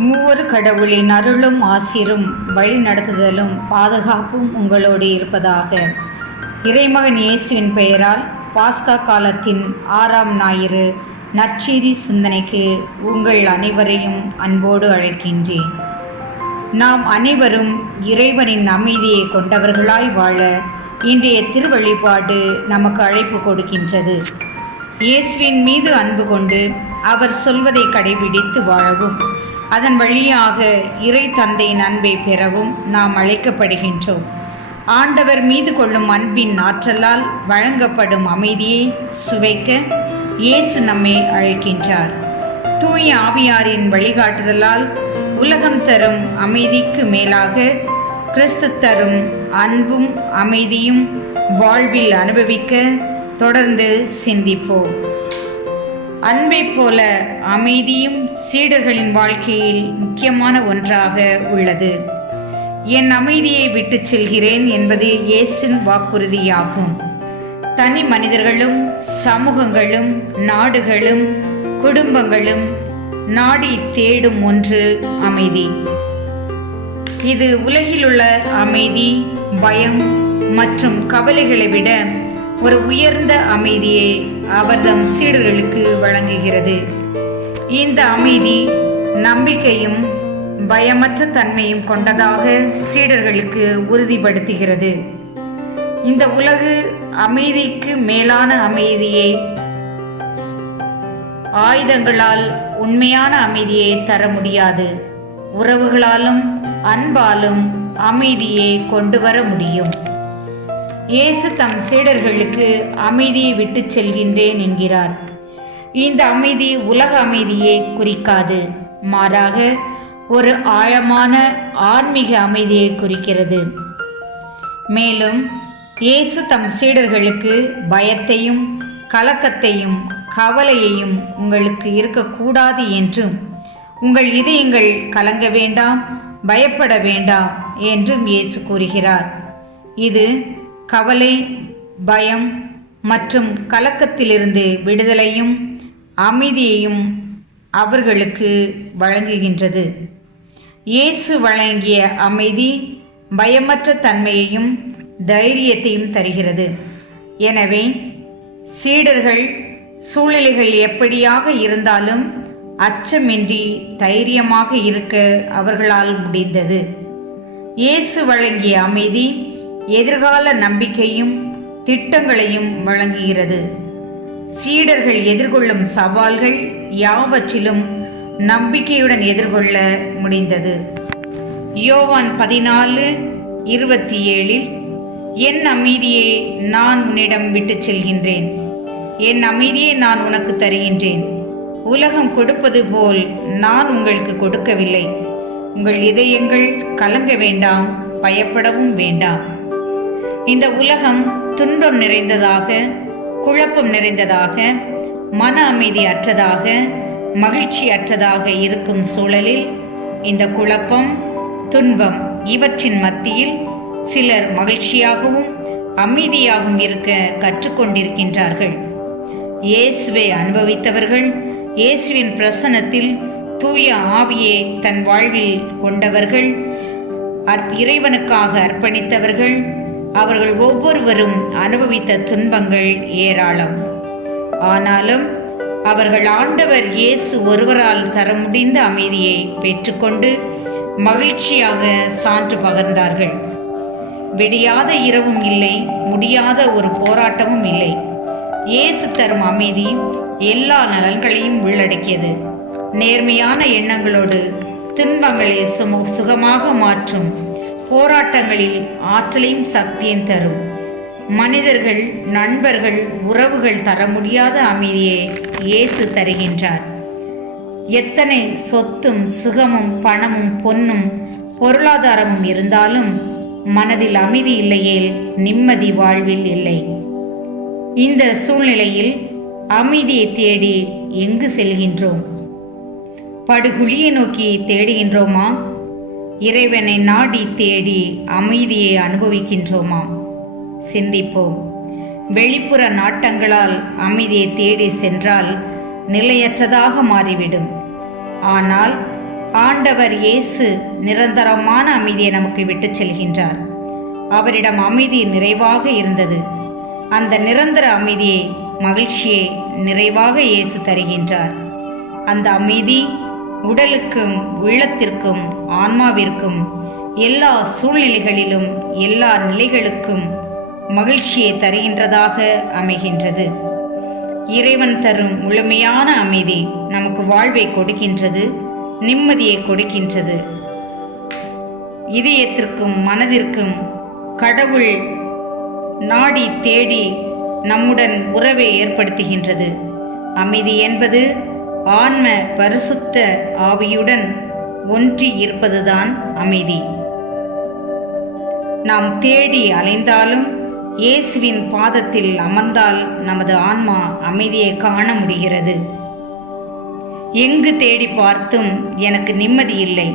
மூவரு கடவுளின் அருளும் ஆசீரும் வழி நடத்துதலும் பாதுகாப்பும் உங்களோடு இருப்பதாக. இறைமகன் இயேசுவின் பெயரால் பாஸ்கா காலத்தின் 6ஆம் ஞாயிறு நற்செய்தி சிந்தனைக்கு உங்கள் அனைவரையும் அன்போடு அழைக்கின்றேன். நாம் அனைவரும் இறைவனின் அமைதியை கொண்டவர்களாய் வாழ இன்றைய திருவழிபாடு நமக்கு அழைப்பு கொடுக்கின்றது. இயேசுவின் மீது அன்பு கொண்டு அவர் சொல்வதை கடைபிடித்து வாழவும், அதன் வழியாக இறை தந்தையின் அன்பை பெறவும் நாம் அழைக்கப்படுகின்றோம். ஆண்டவர் மீது கொள்ளும் அன்பின் ஆற்றலால் வழங்கப்படும் அமைதியை சுவைக்க இயேசு நம்மை அழைக்கின்றார். தூய ஆவியாரின் வழிகாட்டுதலால் உலகம் தரும் அமைதிக்கு மேலாக கிறிஸ்து தரும் அன்பும் அமைதியும் வாழ்வில் அனுபவிக்க தொடர்ந்து சிந்திப்போம். அன்பை போல அமைதியும் சீடர்களின் வாழ்க்கையில் முக்கியமான ஒன்றாக உள்ளது. என் அமைதியை விட்டு செல்கிறேன் என்பது இயேசுவின் வாக்குறுதியாகும். தனி மனிதர்களும் சமூகங்களும் நாடுகளும் குடும்பங்களும் நாடி தேடும் ஒன்று அமைதி. இது உலகிலுள்ள அமைதி, பயம் மற்றும் கவலைகளை விட ஒரு உயர்ந்த அமைதியை அவர்தம் சீடர்களுக்கு வழங்குகிறது. இந்த அமைதி நம்பிக்கையும் பயமற்ற தன்மையும் கொண்டதாக சீடர்களுக்கு உறுதிப்படுத்துகிறது. இந்த உலகு அமைதிக்கு மேலான அமைதியை, ஆயுதங்களால் உண்மையான அமைதியை தர முடியாது. உறவுகளாலும் அன்பாலும் அமைதியை கொண்டு வர முடியும். இயேசு தம் சீடர்களுக்கு அமைதியை விட்டு செல்கின்றேன் என்கிறார். இந்த அமைதி உலக அமைதியை குறிக்காது, மாறாக ஒரு ஆழமான ஆன்மீக அமைதியை குறிக்கிறது. மேலும் இயேசு தம் சீடர்களுக்கு பயத்தையும் கலக்கத்தையும் கவலையையும் உங்களுக்கு இருக்கக்கூடாது என்றும், உங்கள் இதயங்கள் கலங்க வேண்டாம், பயப்பட வேண்டாம் என்றும் இயேசு கூறுகிறார். இது கவலை, பயம் மற்றும் கலக்கத்திலிருந்து விடுதலையும் அமைதியையும் அவர்களுக்கு வழங்குகின்றது. இயேசு வழங்கிய அமைதி பயமற்ற தன்மையையும் தைரியத்தையும் தருகிறது. எனவே சீடர்கள் சூழ்நிலைகள் எப்படியாக இருந்தாலும் அச்சமின்றி தைரியமாக இருக்க அவர்களால் முடிந்தது. இயேசு வழங்கிய அமைதி எதிர்கால நம்பிக்கையும் திட்டங்களையும் வழங்குகிறது. சீடர்கள் எதிர்கொள்ளும் சவால்கள் யாவற்றிலும் நம்பிக்கையுடன் எதிர்கொள்ள முடிந்தது. யோவான் 14:27 என் அமைதியை நான் உன்னிடம் விட்டு செல்கின்றேன், என் அமைதியை நான் உனக்கு தருகின்றேன். உலகம் கொடுப்பது போல் நான் உங்களுக்கு கொடுக்கவில்லை. உங்கள் இதயங்கள் கலங்க வேண்டாம், பயப்படவும் வேண்டாம். இந்த உலகம் துன்பம் நிறைந்ததாக, குழப்பம் நிறைந்ததாக, மன அமைதி அற்றதாக, மகிழ்ச்சி அற்றதாக இருக்கும் சூழலில் இந்த குழப்பம், துன்பம் இவற்றின் மத்தியில் சிலர் மகிழ்ச்சியாகவும் அமைதியாகவும் இருக்க கற்றுக்கொண்டிருக்கின்றார்கள். இயேசுவை அனுபவித்தவர்கள், இயேசுவின் பிரசன்னத்தில் தூய ஆவியை தன் வாழ்வில் கொண்டவர்கள், இறைவனுக்காக அர்ப்பணித்தவர்கள், அவர்கள் ஒவ்வொருவரும் அனுபவித்த துன்பங்கள் ஏராளம். ஆனாலும் அவர்கள் ஆண்டவர் இயேசு ஒருவரால் தர முடிந்த அமைதியை பெற்றுக்கொண்டு மகிழ்ச்சியாக சான்று பகர்ந்தார்கள். விடியாத இரவும் இல்லை, முடியாத ஒரு போராட்டமும் இல்லை. இயேசு தரும் அமைதி எல்லா நலன்களையும் உள்ளடக்கியது. நேர்மையான எண்ணங்களோடு துன்பங்களை சுகமாக மாற்றும், போராட்டங்களில் ஆற்றலையும் சக்தியும் தரும். மனிதர்கள், நண்பர்கள், உறவுகள் தர முடியாத அமைதியை இயேசு தருகின்றார். எத்தனை சொத்தும் சுகமும் பணமும் பொன்னும் பொருளாதாரமும் இருந்தாலும் மனதில் அமைதி இல்லையேல் நிம்மதி வாழ்வில் இல்லை. இந்த சூழ்நிலையில் அமைதியை தேடி எங்கு செல்கின்றோம்? படுகுழியை நோக்கி தேடுகின்றோமா? இறைவனை நாடி தேடி அமைதியை அனுபவிக்கின்றோமா? சிந்திப்போம். வெளிப்புற நாட்டங்களால் அமைதியை தேடி சென்றால் நிலையற்றதாக மாறிவிடும். ஆனால் ஆண்டவர் இயேசு நிரந்தரமான அமைதியை நமக்கு விட்டுச் செல்கின்றார். அவரிடம் அமைதி நிறைவாக இருந்தது. அந்த நிரந்தர அமைதியை, மகிழ்ச்சியை நிறைவாக இயேசு தருகின்றார். அந்த அமைதி உடலுக்கும் உள்ளத்திற்கும் ஆன்மாவிற்கும் எல்லா சூழ்நிலைகளிலும் எல்லா நிலைகளுக்கும் மகிழ்ச்சியை தருகின்றதாக அமைகின்றது. இறைவன் தரும் முழுமையான அமைதி நமக்கு வாழ்வை கொடுக்கின்றது, நிம்மதியை கொடுக்கின்றது. இதயத்திற்கும் மனதிற்கும் கடவுள் நாடி தேடி நம்முடன் உறவை ஏற்படுத்துகின்றது. அமைதி என்பது ஆன்ம பரிசுத்த ஆவியுடன் ஒன்றி இருப்பதுதான் அமைதி. நாம் தேடி அலைந்தாலும் இயேசுவின் பாதத்தில் அமர்ந்தால் நமது ஆன்மா அமைதியை காண முடிகிறது. எங்கு தேடி பார்த்தும் எனக்கு நிம்மதி இல்லை.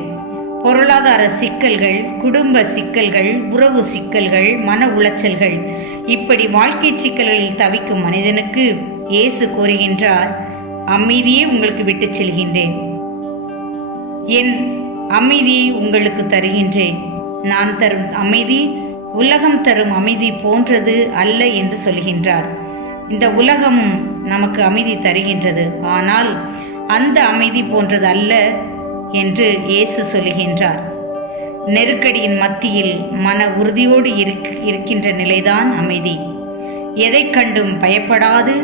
பொருளாதார சிக்கல்கள், குடும்ப சிக்கல்கள், உறவு சிக்கல்கள், மன உளைச்சல்கள், இப்படி வாழ்க்கை சிக்கல்களில் தவிக்கும் மனிதனுக்கு இயேசு கூறுகின்றார், அமைதியை உங்களுக்கு விட்டுச் செல்கின்றேன். என் அமைதியை உங்களுக்கு தருகின்றேன். நான் தரும் அமைதி உலகம் தரும் அமைதி போன்றது அல்ல என்று சொல்கின்றார். இந்த உலகமும் நமக்கு அமைதி தருகின்றது, ஆனால் அந்த அமைதி போன்றது அல்ல என்று இயேசு சொல்கின்றார். நெருக்கடியின் மத்தியில் மன உறுதியோடு இருக்கின்ற நிலைதான் அமைதி. எதை கண்டும் பயப்படாது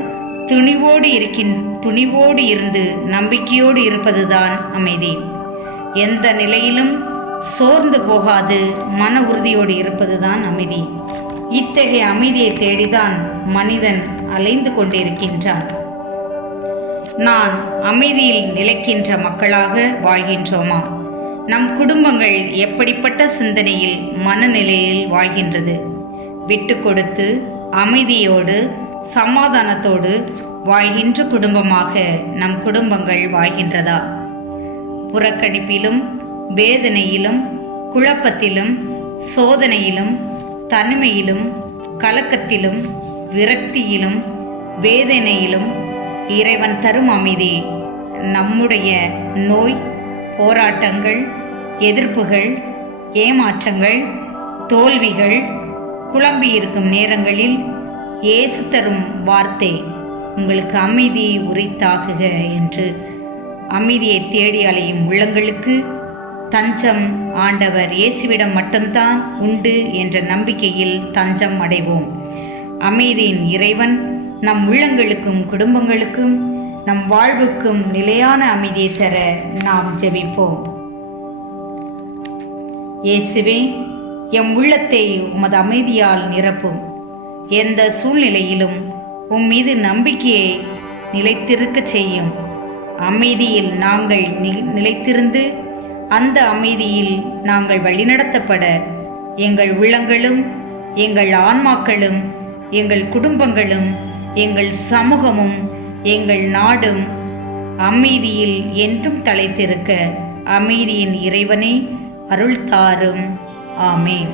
துணிவோடு இருந்து நம்பிக்கையோடு இருப்பதுதான் அமைதி. எந்த நிலையிலும் சோர்ந்து போகாது மன உறுதியோடு இருப்பதுதான் அமைதி. இத்தகைய அமைதியை தேடிதான் மனிதன் அலைந்து கொண்டிருக்கின்றான். நான் அமைதியில் நிலைக்கின்ற மக்களாக வாழ்கின்றோமா? நம் குடும்பங்கள் எப்படிப்பட்ட சிந்தனையில், மனநிலையில் வாழ்கின்றது? விட்டு கொடுத்து அமைதியோடு சமாதானத்தோடு வாழ்கின்ற குடும்பமாக நம் குடும்பங்கள் வாழ்கின்றதா? புறக்கணிப்பிலும் வேதனையிலும் குழப்பத்திலும் சோதனையிலும் தனிமையிலும் கலக்கத்திலும் விரக்தியிலும் வேதனையிலும் இறைவன் தரும் அமைதி நம்முடைய நோய், போராட்டங்கள், எதிர்ப்புகள், ஏமாற்றங்கள், தோல்விகள், குழம்பியிருக்கும் நேரங்களில் இயேசு தரும் வார்த்தை உங்களுக்கு அமைதி உரித்தாகுக என்று. அமைதியை தேடி அலையும் உள்ளங்களுக்கு தஞ்சம் ஆண்டவர் இயேசுவிடம் மட்டும்தான் உண்டு என்ற நம்பிக்கையில் தஞ்சம் அடைவோம். அமைதியின் இறைவன் நம் உள்ளங்களுக்கும் குடும்பங்களுக்கும் நம் வாழ்வுக்கும் நிலையான அமைதியை தர நாம் ஜெபிப்போம். இயேசுவே, எம் உள்ளத்தை உமது அமைதியால் நிரப்பும். எந்த சூழ்நிலையிலும் உம் மீது நம்பிக்கையை நிலைத்திருக்க செய்யும். அமைதியில் நாங்கள் நிலைத்திருந்து அந்த அமைதியில் நாங்கள் வழிநடத்தப்பட எங்கள் உள்ளங்களும் எங்கள் ஆன்மாக்களும் எங்கள் குடும்பங்களும் எங்கள் சமூகமும் எங்கள் நாடும் அமைதியில் என்றும் தலைத்திருக்க அமைதியின் இறைவனே அருள் தாரும். ஆமென்.